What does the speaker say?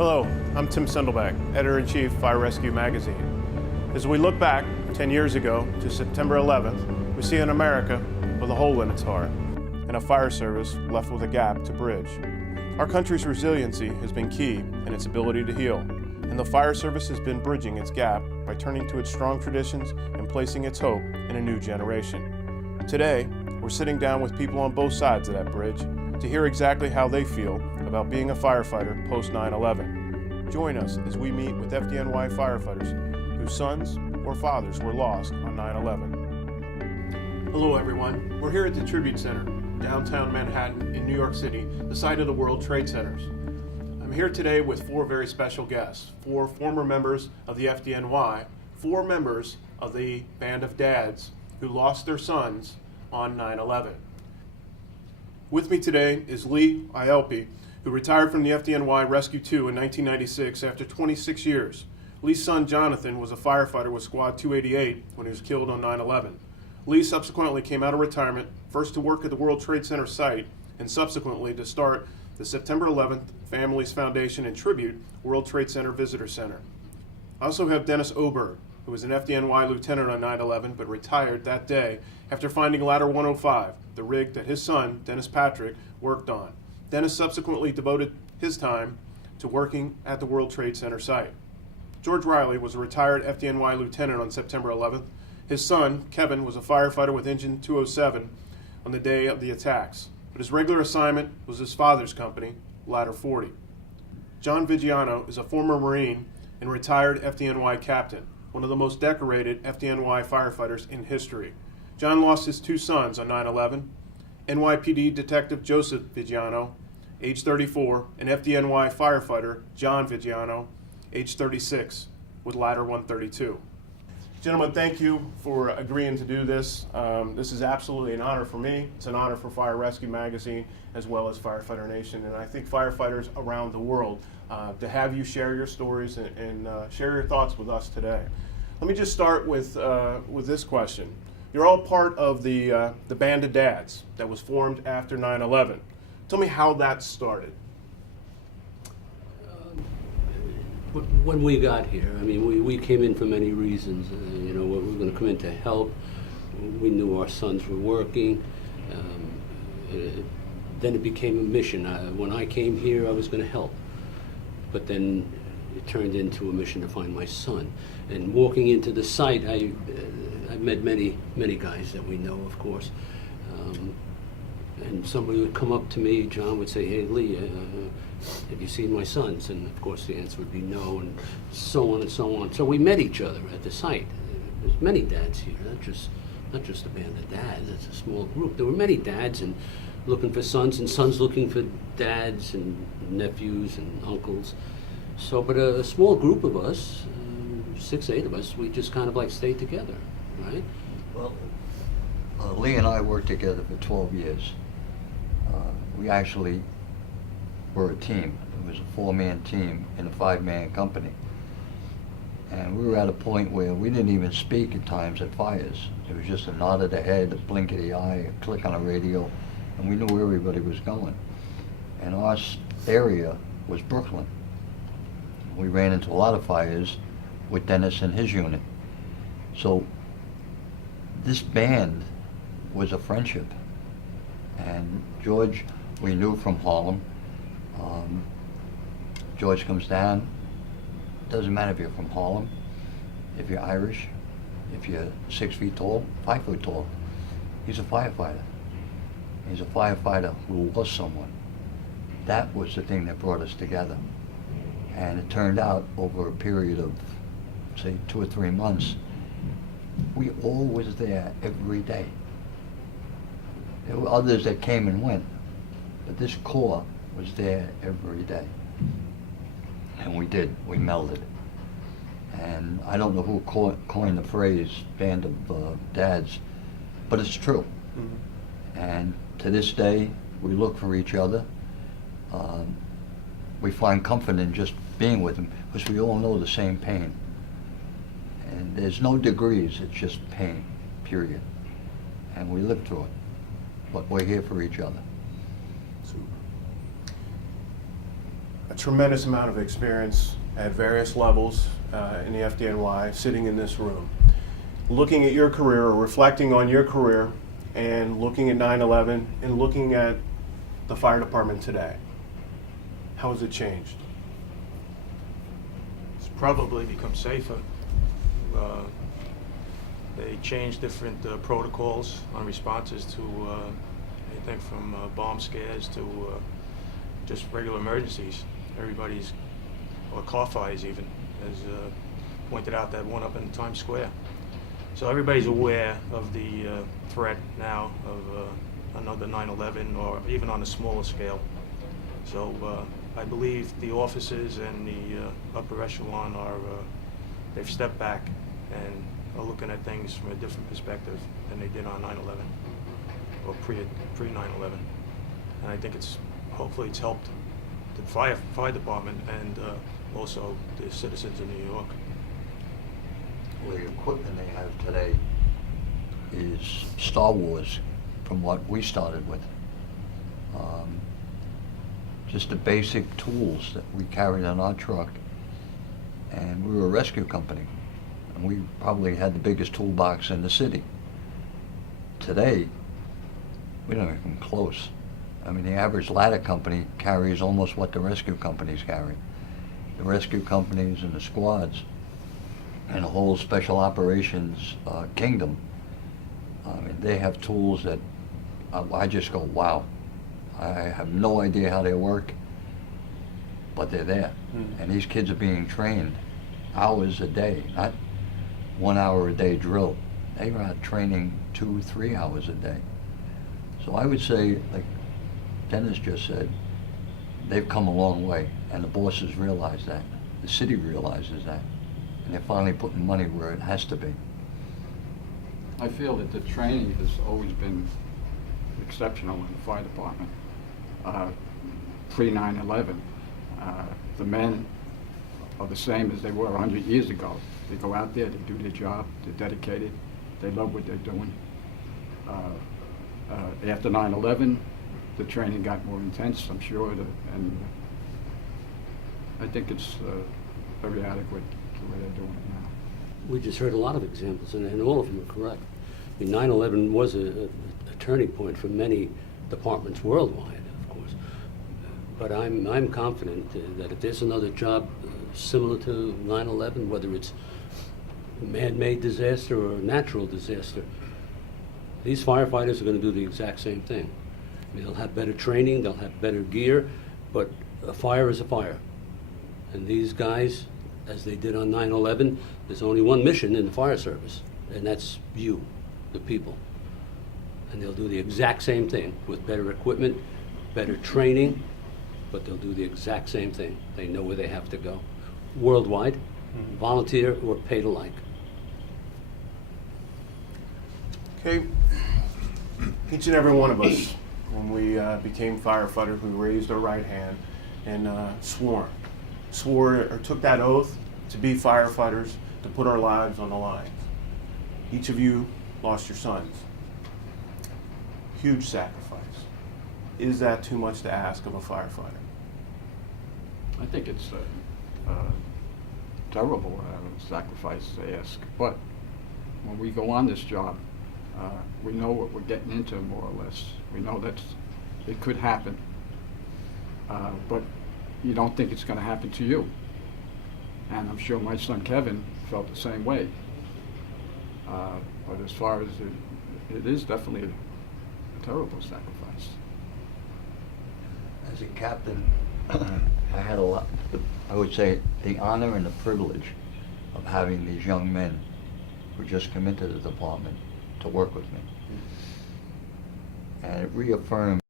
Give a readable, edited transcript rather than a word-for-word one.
Hello, I'm Tim Sendelbach, Editor-in-Chief, Fire Rescue Magazine. As we look back 10 years ago to September 11th, we see an America with a hole in its heart and a fire service left with a gap to bridge. Our country's resiliency has been key in its ability to heal, and the fire service has been bridging its gap by turning to its strong traditions and placing its hope in a new generation. Today, we're sitting down with people on both sides of that bridge to hear exactly how they feel about being a firefighter post 9/11. Join us as we meet with FDNY firefighters whose sons or fathers were lost on 9/11. Hello everyone, we're here at the Tribute Center, downtown Manhattan in New York City, the site of the World Trade Centers. I'm here today with four very special guests, four former members of the FDNY, four members of the Band of Dads who lost their sons on 9/11. With me today is Lee Ielpi, who retired from the FDNY Rescue 2 in 1996 after 26 years. Lee's son Jonathan was a firefighter with Squad 288 when he was killed on 9/11. Lee subsequently came out of retirement, first to work at the World Trade Center site, and subsequently to start the September 11th Families Foundation and Tribute World Trade Center Visitor Center. I also have Dennis Oberg, who was an FDNY lieutenant on 9/11 but retired that day after finding Ladder 105, the rig that his son, Dennis Patrick, worked on. Dennis subsequently devoted his time to working at the World Trade Center site. George Riley was a retired FDNY lieutenant on September 11th. His son, Kevin, was a firefighter with Engine 207 on the day of the attacks, but his regular assignment was his father's company, Ladder 40. John Vigiano is a former Marine and retired FDNY captain, one of the most decorated FDNY firefighters in history. John lost his two sons on 9/11, NYPD Detective Joseph Vigiano, age 34, and FDNY firefighter John Vigiano, age 36, with Ladder 132. Gentlemen, thank you for agreeing to do this. This is absolutely an honor for me. It's an honor for Fire Rescue Magazine as well as Firefighter Nation, and I think firefighters around the world to have you share your stories and share your thoughts with us today. Let me just start with this question. You're all part of the Band of Dads that was formed after 9/11. Tell me how that started. When we got here, I mean, we came in for many reasons. We were going to come in to help. We knew our sons were working. Then it became a mission. When I came here, I was going to help. But then it turned into a mission to find my son. And walking into the site, I met many guys that we know, of course. And somebody would come up to me, John would say, "Hey, Lee, have you seen my sons?" And of course the answer would be no, and so on and so on. So we met each other at the site. There's many dads here, not just a Band of Dads. It's a small group. There were many dads and looking for sons, and sons looking for dads and nephews and uncles. So, but a small group of us, 6, 8 of us, we just kind of like stayed together, right? Well, Lee and I worked together for 12 years. We actually were a team. It was a 4-man team in a 5-man company. And we were at a point where we didn't even speak at times at fires. It was just a nod of the head, a blink of the eye, a click on the radio, and we knew where everybody was going. And our area was Brooklyn. We ran into a lot of fires with Dennis and his unit. So this band was a friendship. And George, we knew from Harlem. George comes down, doesn't matter if you're from Harlem, if you're Irish, if you're 6 feet tall, 5 foot tall. He's a firefighter. He's a firefighter who lost someone. That was the thing that brought us together. And it turned out over a period of, say, 2 or 3 months, we all was there every day. There were others that came and went, but this core was there every day. And we melded. And I don't know who coined the phrase Band of Dads, but it's true. Mm-hmm. And to this day, we look for each other. We find comfort in just being with them because we all know the same pain. And there's no degrees, it's just pain, period. And we live through it. But we're here for each other. Super. a tremendous amount of experience at various levels in the FDNY, sitting in this room. Looking at your career, or reflecting on your career, and looking at 9/11, and looking at the fire department today, how has it changed? It's probably become safer. They changed different protocols on responses to anything from bomb scares to just regular emergencies. Everybody's, or car fires even, as pointed out, that one up in Times Square. So everybody's aware of the threat now of another 9/11, or even on a smaller scale. So I believe the officers and the upper echelon they've stepped back and are looking at things from a different perspective than they did on 9/11 or pre 9/11. And I think hopefully it's helped the fire department and also the citizens of New York. Well, the equipment they have today is Star Wars from what we started with. Just the basic tools that we carried on our truck, and we were a rescue company, and we probably had the biggest toolbox in the city. Today, we don't even come close. I mean, the average ladder company carries almost what the rescue companies carry. The rescue companies and the squads and the whole special operations kingdom, I mean, they have tools that I just go, wow. I have no idea how they work, but they're there. And these kids are being trained hours a day, not 1 hour a day drill. They are training 2-3 hours a day. So I would say, like Dennis just said, they've come a long way, and the bosses realize that. The city realizes that, and they're finally putting money where it has to be. I feel that the training has always been exceptional in the fire department. Pre 9/11, the men are the same as they were 100 years ago. They go out there, they do their job, they're dedicated, they love what they're doing. After 9/11, the training got more intense, I'm sure, and I think it's very adequate the way they're doing it now. We just heard a lot of examples, and all of them are correct. I mean, 9/11 was a turning point for many departments worldwide, of course. But I'm confident that if there's another job similar to 9/11, whether it's a man-made disaster or a natural disaster, these firefighters are going to do the exact same thing. I mean, they'll have better training, they'll have better gear, but a fire is a fire. And these guys, as they did on 9/11, there's only one mission in the fire service, and that's you, the people. And they'll do the exact same thing with better equipment, better training, but they'll do the exact same thing. They know where they have to go. Worldwide, volunteer or paid alike. Okay, each and every one of us, when we became firefighters, we raised our right hand and swore or took that oath to be firefighters, to put our lives on the line. Each of you lost your sons. Huge sacrifice. Is that too much to ask of a firefighter? I think it's a terrible sacrifice to ask, but when we go on this job, we know what we're getting into, more or less. We know that it could happen, but you don't think it's going to happen to you. And I'm sure my son Kevin felt the same way. But as far as it is definitely a terrible sacrifice. As a captain, I had I would say, the honor and the privilege of having these young men who just come into the department to work with me. And it reaffirmed